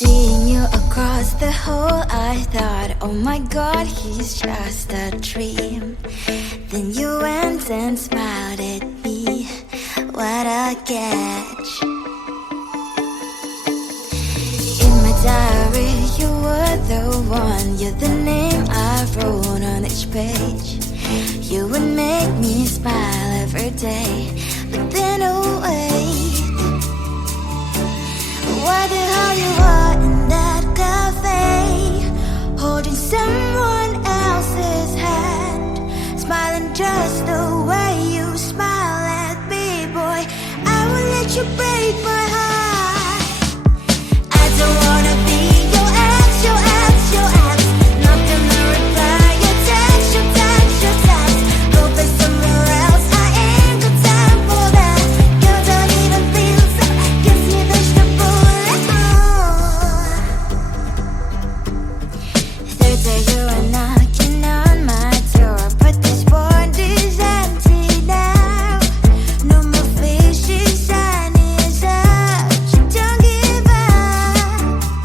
Seeing you across the hall, I thought, oh my god, he's just a dream. Then you went and smiled at me, what a catch. In my diary, you were the one, you're the name I wrote on each page. You would make me smile every day, but then oh wait, why the hell you are in that cafe, holding someone else's hand, smiling just the way you smile at me, boy, I will let you break my heart. I don't wanna be your ex, your ex, your ex, not gonna reply your text, your text, your text, go play somewhere else, I ain't got time for that, girl don't even feel so, gives me vegetable. Third day you are knocking on my door, but this board is empty now. No more fishes, sun is up, you don't give up.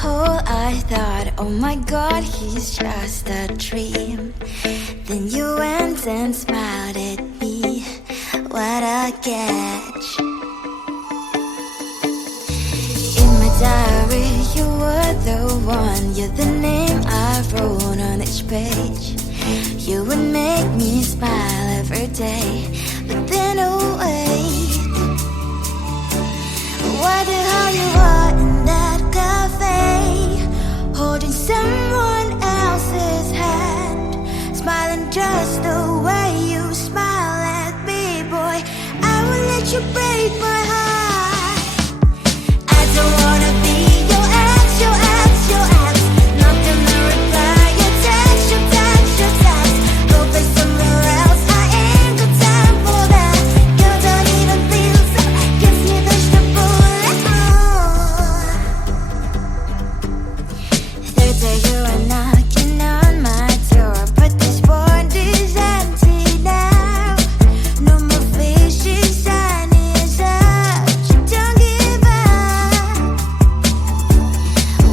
hole, I thought, oh my God, he's just a dream. Then you went and smiled at me. What a catch. In my diary, you were the one. You're the name I wrote on each page. You would make me smile every day. But then, oh wait, what the hell you are in that cafe, holding someone else's hand, smiling just the way you smile at me, boy. I will let you break my heart. I don't wanna be your ex, your ex, your ex. Not gonna reply your text, your text, your text. Go play somewhere else, I ain't got time for that. You don't even feel so, kiss me vegetable. Third day you are knocking on my door, but this board is empty now. No more fishes, sun is up. You don't give up.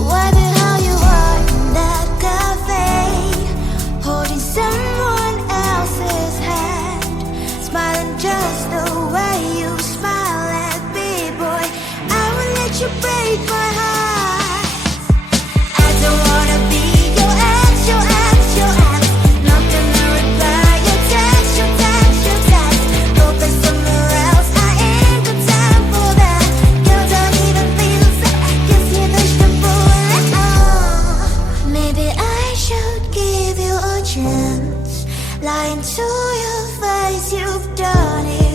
What the hell you are in that cafe, holding someone else's hand, smiling just the way you smile at me, boy. I will let you break my heart. I don't wanna be your ex, your ex, your ex. Not gonna reply your text, your text, your text. Go play somewhere else, I ain't got time for that. You don't even feel so, kiss me vegetable. Maybe I should give you a chance. Lying to your face, you've done it